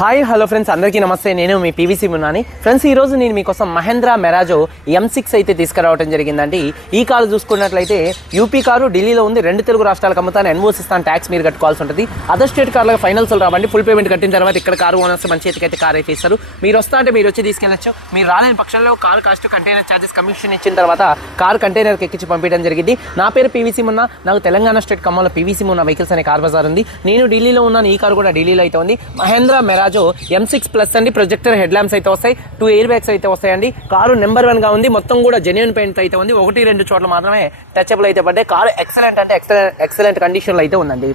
Hi hello friends అందరికీ నమస్తే. నేను మీ పీవీసీ మున్నాని ఫ్రెండ్స్ ఈ రోజు నేను మీకోసం మహేంద్ర మెరాజో ఎం సిక్స్ అయితే తీసుకురావడం జరిగిందండి. ఈ కారు చూసుకున్నట్లయితే యూపీ కారు ఢిల్లీలో ఉంది. రెండు తెలుగు రాష్ట్రాలకు అమ్ముతాను. ఎన్వోసిస్తాను ఇస్తాను ట్యాక్స్ మీరు కట్టుకోవాల్సి ఉంటుంది. అదర్ స్టేట్ కార్లకు ఫైనల్స్ రావండి. ఫుల్ పేమెంట్ కట్టిన తర్వాత ఇక్కడ కారు ఓనర్స్ మన చేతికైతే కార్ అయితే ఇస్తారు. మీరు వస్తా అంటే మీరు వచ్చి తీసుకెళ్ళచ్చు. మీరు రాలేని పక్షంలో car cost container charges commission ఇచ్చిన తర్వాత కార్ కంటైనర్కి ఎక్కించి పంపించడం జరిగింది. నా పేరు పీవీసీ మున్నా నాకు తెలంగాణ స్టేట్ ఖమ్మంలో పీవీసీ మున్నా వెహికల్స్ అనే కార్ బజార్ ఉంది. నేను ఢిల్లీలో ఉన్నాను. ఈ కారు కూడా ఢిల్లీలో అయితే ఉంది. Mahindra Marazzo M six plus అండి. ప్రొజెక్టర్ హెడ్ ల్యాంప్స్ అయితే వస్తాయి. టూ ఎయిర్ బ్యాగ్స్ అయితే వస్తాయండి. కారు నెంబర్ వన్గా ఉంది. మొత్తం కూడా జెన్యున్ పెయింట్ అయితే ఉంది. ఒకటి రెండు చోట్ల మాత్రమే టచబుల్ అయితే పడ్డాయి. కారు ఎక్సలెంట్ అంటే ఎక్సలెంట్ ఎక్సలెంట్ కండిషన్లో అయితే ఉందండి.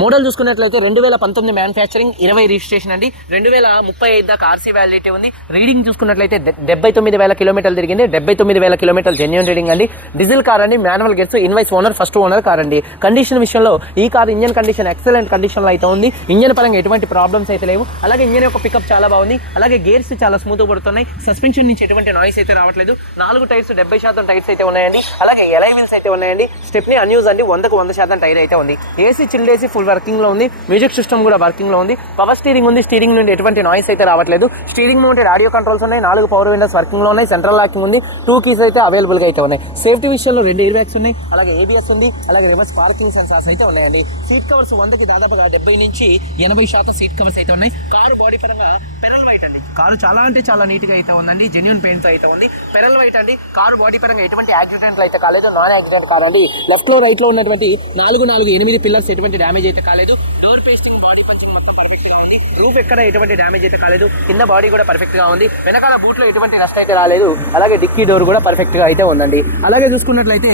మోడల్ చూసుకున్నట్లయితే రెండు వేల పంతొమ్మిది మ్యానుఫ్యాక్చరింగ్ ఇరవై రిజిస్ట్రేషన్ అండి. రెండు వేల ముప్పై ఐదు దాకా ఆర్సీ వ్యాలిడిటీ ఉంది. రీడింగ్ చూసుకున్నట్లయితే డెబ్బై తొమ్మిది వేల కిలోమీటర్లు తిరిగింది. డెబ్బై తొమ్మిది వేల కిలోమీటర్లు జెన్యున్ రీడింగ్ అండి. డీజిల్ కార్ అండి manual gates invoice owner first owner car అండి. కండిషన్ విషయంలో ఈ కార్ ఇంజన్ కండిషన్ ఎక్సలెంట్ కండిషన్లో అయితే ఉంది. ఇంజన్ పరంగా ఎటువంటి ప్రాబ్లమ్స్ అయితే లేవు. అలాగే ఇంజన్ యొక్క పికప్ చాలా బాగుంది. అలాగే గేర్స్ చాలా స్మూత్ పడుతున్నాయి. సస్పెన్షన్ నుంచి ఎటువంటి నాయిస్ అయితే రావట్లేదు. నాలుగు టైర్స్ డెబ్బై శాతం టైర్స్ అయితే ఉన్నాయండి. అలాగే ఎలై వీల్స్ అయితే ఉన్నాయండి. స్టెప్ని అన్యూజ్ అండి. వందకు వంద శాతం టైర్ అయితే ఉంది. ఏసీ చిల్డ్ ఏసీ ఫుల్ వర్కింగ్లో ఉంది. మ్యూజిక్ సిస్టమ్ కూడా వర్కింగ్లో ఉంది. పవర్ స్టీరింగ్ ఉంది. స్టీరింగ్ నుండి ఎటువంటి నాయిస్ అయితే రావట్లేదు. స్టీరింగ్ మౌంటెడ్ ఆడియో కంట్రోల్స్ ఉన్నాయి. నాలుగు పవర్ విండోస్ వర్కింగ్లో ఉన్నాయి. సెంట్రల్ లాకింగ్ ఉంది. టూ కీస్ అయితే అవైలబుల్గా అయితే ఉన్నాయి. సేఫ్టీ విషయంలో రెండు ఎయిర్ బ్యాగ్స్ ఉన్నాయి. అలాగే ఏబిఎస్ ఉంది. అలాగే రివర్స్ పార్కింగ్ సెన్సార్స్ అయితే ఉన్నాయండి. సీట్ కవర్స్ వందకి దాదాపుగా డెబ్బై నుంచి ఎనభై శాతం సీట్ కవర్స్ అయితే ఉన్నాయి. కారు బాడీ పరంగా పెరల్ వైట్ అండి. కారు చాలా అంటే చాలా నీట్గా అయితే ఉందండి. జెన్యున్ పెయింట్ అయితే ఉంది. పెరల్ వైట్ అండి. కారు బాడీ పరంగా ఎటువంటి యాక్సిడెంట్ అయితే కాలేదు. నాన్ యాక్సిడెంట్ కాదండి లెఫ్ట్లో రైట్లో ఉన్నటువంటి నాలుగు నాలుగు ఎనిమిది పిల్లర్స్ ఎటువంటి డ్యామేజ్ అయితే కాలేదు. డోర్ పేస్టింగ్ బాడీ పంచింగ్ మొత్తం పర్ఫెక్ట్గా ఉంది. రూఫ్ ఎక్కడ ఎటువంటి డ్యామేజ్ అయితే కాలేదు. కింద బాడీ కూడా పర్ఫెక్ట్గా ఉంది. వెనకాల బూట్లో ఎటువంటి రస్ట్ అయితే రాలేదు. అలాగే డిక్కీ డోర్ కూడా పర్ఫెక్ట్గా అయితే ఉందండి. అలాగే చూసుకున్నట్లయితే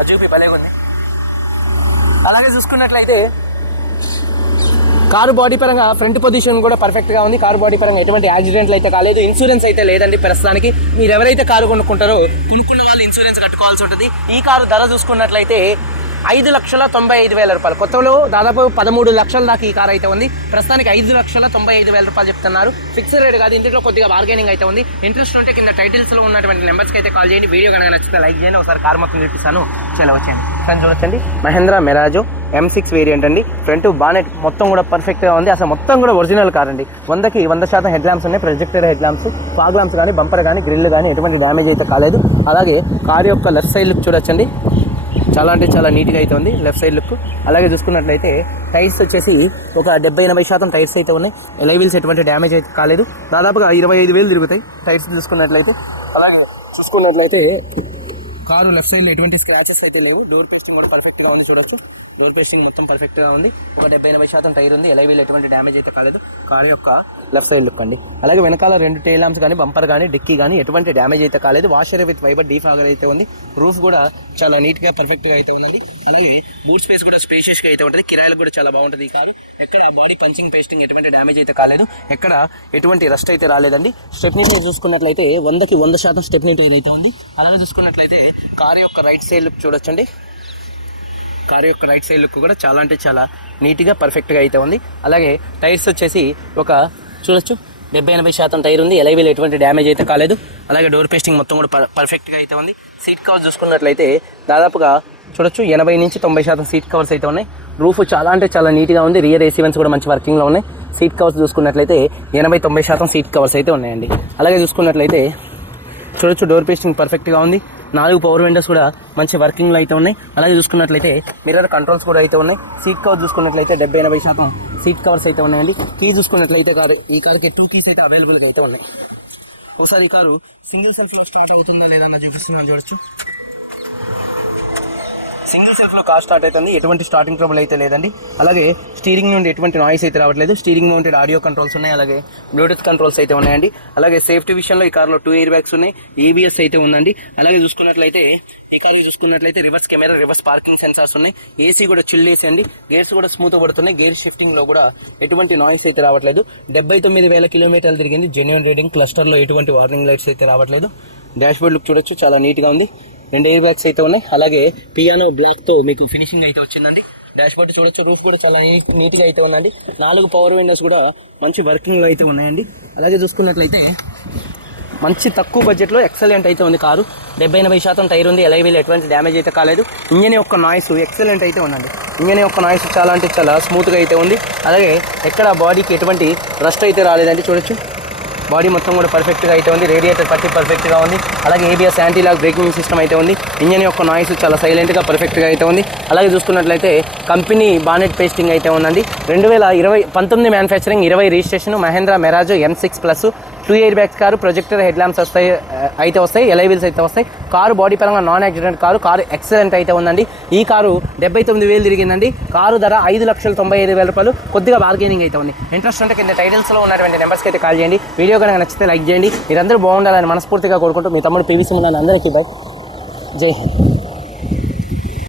అది చూపి భలే ఉంది. అలాగే చూసుకున్నట్లయితే కారు బాడీ పరంగా ఫ్రంట్ పొజిషన్ కూడా పర్ఫెక్ట్గా ఉంది. కారు బాడీ పరంగా ఎటువంటి యాక్సిడెంట్లు అయితే కాలేదు. ఇన్సూరెన్స్ అయితే లేదండి ప్రస్తుతానికి. మీరు ఎవరైతే కారు కొనుక్కుంటారో కొనుక్కున్న వాళ్ళు ఇన్సూరెన్స్ కట్టుకోవాల్సి ఉంటుంది. ఈ కారు ధర చూసుకున్నట్లయితే ఐదు లక్షల తొంభై ఐదు వేల రూపాయలు. కొత్తలో దాదాపు పదమూడు లక్షల దాకా ఈ కార్ అయితే ఉంది. ప్రస్తుతానికి ఐదు లక్షల తొంభై ఐదు వేల రూపాయలు చెప్తున్నారు. ఫిక్స్డ్ రేట్ కాదు ఇందులో కొద్దిగా బార్గెనింగ్ అయితే ఉంది. ఇంట్రెస్ట్ ఉంటే కింద టైటిల్స్లో ఉన్నటువంటి నెంబర్స్కి అయితే కాల్ చేయండి. వీడియో కనుక నచ్చితే లైక్ చేయండి. ఒకసారి కార్ మొత్తం చూపిస్తాను. చాలా వచ్చేయండి. కానీ చూడొచ్చండి Mahindra Marazzo M six variant అండి. ఫ్రంట్ బానెట్ మొత్తం కూడా పర్ఫెక్ట్గా ఉంది. అసలు మొత్తం కూడా ఒరిజినల్ కార్ అండి. వందకి వంద శాతం హెడ్ ల్యాంప్స్ ఉన్నాయి. Projected head lamps fog lamps కానీ బంపర్ కానీ గ్రిల్ కానీ ఎటువంటి డ్యామేజ్ అయితే కాలేదు. అలాగే కార్ యొక్క లెఫ్ట్ సైడ్ లుక్ చూడొచ్చండి. చాలా అంటే చాలా నీట్గా అయితే ఉంది లెఫ్ట్ సైడ్ లుక్ అలాగే చూసుకున్నట్లయితే టైర్స్ వచ్చేసి ఒక డెబ్బై ఎనభై శాతం టైర్స్ అయితే ఉన్నాయి. లైవిల్స్ ఎటువంటి డ్యామేజ్ అయితే కాలేదు. దాదాపుగా ఇరవై ఐదు వేలు తిరుగుతాయి టైర్స్ చూసుకున్నట్లయితే. అలాగే చూసుకున్నట్లయితే కారు లెఫ్ట్ సైడ్ ఎటువంటి స్క్రాచెస్ అయితే లేవు. డోర్ పేస్టింగ్ కూడా పర్ఫెక్ట్గా ఉంది చూడొచ్చు. డోర్ పేస్టింగ్ మొత్తం పర్ఫెక్ట్గా ఉంది. ఒక డెబ్బై ఎనభై శాతం టైర్ ఉంది. ఎలా వీళ్ళు ఎటువంటి డ్యామేజ్ అయితే కాలేదు. కారు యొక్క లెఫ్ట్ సైడ్ లుక్ అండి. అలాగే వెనకాల రెండు టైలామ్స్ కానీ బంపర్ కానీ డిక్కీ కానీ ఎటువంటి డ్యామేజ్ అయితే కాలేదు. వాషర్ విత్ వైబర్ డీఫాగర్ అయితే ఉంది. రూఫ్ కూడా చాలా నీట్గా పర్ఫెక్ట్గా అయితే ఉందండి. అలాగే బూట్ స్పేస్ కూడా స్పేషియస్గా అయితే ఉంటుంది. కిరాయిలు కూడా చాలా బాగుంటుంది ఈ కారు. ఎక్కడ బాడీ పంచింగ్ పేస్టింగ్ ఎటువంటి డ్యామేజ్ అయితే కాలేదు. ఎక్కడ ఎటువంటి రస్ట్ అయితే రాలేదండి. స్టెప్నీ టైర్ చూసుకున్నట్లయితే వందకి వంద శాతం స్టెప్నీ టైర్ అయితే ఉంది. అలాగే చూసుకున్నట్లయితే కారు యొక్క రైట్ సైడ్ లుక్ చూడొచ్చండి. కారు యొక్క రైట్ సైడ్ లుక్ కూడా చాలా అంటే చాలా నీట్గా పర్ఫెక్ట్గా అయితే ఉంది. అలాగే టైర్స్ వచ్చేసి ఒక చూడొచ్చు డెబ్బై ఎనభై శాతం టైర్ ఉంది. ఎలైవీలు ఎటువంటి డ్యామేజ్ అయితే కాలేదు. అలాగే డోర్ పేస్టింగ్ మొత్తం కూడా పర్ఫెక్ట్గా అయితే ఉంది. సీట్ కవర్స్ చూసుకున్నట్లయితే దాదాపుగా చూడొచ్చు ఎనభై నుంచి తొంభై శాతం సీట్ కవర్స్ అయితే ఉన్నాయి. రూఫ్ చాలా అంటే చాలా నీట్గా ఉంది. రియర్ ఏసీవెన్స్ కూడా మంచి వర్కింగ్లో ఉన్నాయి. సీట్ కవర్స్ చూసుకున్నట్లయితే ఎనభై తొంభై శాతం సీట్ కవర్స్ అయితే ఉన్నాయండి. అలాగే చూసుకున్నట్లయితే చూడొచ్చు డోర్ పేస్టింగ్ పర్ఫెక్ట్గా ఉంది. నాలుగు పవర్ విండోస్ కూడా మంచి వర్కింగ్లో అయితే ఉన్నాయి. అలాగే చూసుకున్నట్లయితే మిర్రర్ కంట్రోల్స్ కూడా అయితే ఉన్నాయి. సీట్ కవర్ చూసుకున్నట్లయితే డెబ్బై ఎనభై శాతం సీట్ కవర్స్ అయితే ఉన్నాయండి. కీ చూసుకున్నట్లయితే కారు ఈ కార్కి టూ కీస్ అయితే అవైలబుల్గా అయితే ఉన్నాయి. ఒకసారి కారు సింగిల్ సెల్ఫ్లో స్టార్ట్ అవుతుందా లేదా చూపిస్తున్నాను చూడొచ్చు. సింగిల్ సెల్ఫ్లో కార్ స్టార్ట్ అవుతుంది. ఎటువంటి స్టార్టింగ్ ట్రబుల్ అయితే లేదండి. అలాగే స్టీరింగ్ నుండి ఎటువంటి నాయిస్ అయితే రావట్లేదు. స్టీరింగ్ మౌంటెడ్ ఆడియో కంట్రోల్స్ ఉన్నాయి. అలాగే బ్లూటూత్ కంట్రోల్స్ అయితే ఉన్నాయండి. అలాగే సేఫ్టీ విషయంలో ఈ కార్లో టూ ఇయర్ బ్యాగ్స్ ఉన్నాయి. ఏబిఎస్ అయితే ఉందండి. అలాగే చూసుకున్నట్లయితే ఈ కార్ చూసుకున్నట్లయితే reverse camera reverse parking sensors ఉన్నాయి. ఏసీ కూడా చిల్ అండి. గేర్స్ కూడా స్మూత్ పడుతున్నాయి. గేర్ షిఫ్టింగ్లో కూడా ఎటువంటి నాయిస్ అయితే రావట్లేదు. డెబ్బై తొమ్మిది వేల కిలోమీటర్లు తిరిగింది. జెన్యున్ రీడింగ్ క్లస్టర్లో ఎటువంటి వార్నింగ్ లైట్స్ అయితే రావట్లేదు. డాష్ బోర్డ్ లుక్ చూడొచ్చు. చాలా నీట్గా ఉంది. రెండు ఎయిర్ బ్యాగ్స్ అయితే ఉన్నాయి. అలాగే పియానో బ్లాక్తో మీకు ఫినిషింగ్ అయితే వచ్చిందండి. డాష్ బోర్డ్ చూడొచ్చు రూఫ్ కూడా చాలా నీట్గా అయితే ఉందండి. నాలుగు పవర్ విండోస్ కూడా మంచి వర్కింగ్లో అయితే ఉన్నాయండి. అలాగే చూసుకున్నట్లయితే మంచి తక్కువ బడ్జెట్లో ఎక్సలెంట్ అయితే ఉంది కారు. డెబ్బై ఎనభై శాతం టైర్ ఉంది. ఎలైవీల్ ఎటువంటి డ్యామేజ్ అయితే కాలేదు. ఇంజన్ యొక్క నాయిస్ ఎక్సలెంట్ అయితే ఉందండి. ఇంజన్ యొక్క నాయిస్ చాలా అంటే చాలా స్మూత్గా అయితే ఉంది. అలాగే ఎక్కడ బాడీకి ఎటువంటి రస్ట్ అయితే రాలేదండి చూడొచ్చు. బాడీ మొత్తం కూడా పర్ఫెక్ట్గా అయితే ఉంది. రేడియేటర్ పట్టి పర్ఫెక్ట్గా ఉంది. అలాగే ABS anti lock braking system అయితే ఉంది. ఇంజన్ యొక్క నాయిస్ చాలా సైలెంట్గా పర్ఫెక్ట్గా అయితే ఉంది. అలాగే చూసుకున్నట్లయితే కంపెనీ బానెట్ పేస్టింగ్ అయితే ఉందండి. రెండు వేల ఇరవై పంతొమ్మిది మ్యానుఫ్యాక్చరింగ్ ఇరవై registration Mahindra Marazzo M six plus two air bags car projector head lamps వస్తాయి అయితే వస్తాయి ఎలై వీల్స్ అయితే వస్తాయి. కారు బాడీ పరంగా non accident car car excellent అయితే ఉందండి. ఈ కారు డెబ్బై తొమ్మిది వేలు తిరిగిందండి. కారు ధర ఐదు లక్షల తొంభై ఐదు వేల రూపాయలు. కొద్దిగా బార్గెనింగ్ అయితే ఉంది. ఇంట్రెస్ట్ ఉంటే కింద టైటిల్స్లో ఉన్నటువంటి నెంబర్స్కి అయితే కాల్ చేయండి. వీడియో కనుక నచ్చితే లైక్ చేయండి. మీరందరూ బాగుండాలని మనస్ఫూర్తిగా కోరుకుంటూ మీ తమ్ముడు పీవీ ఉన్నాను అందరికీ బై జై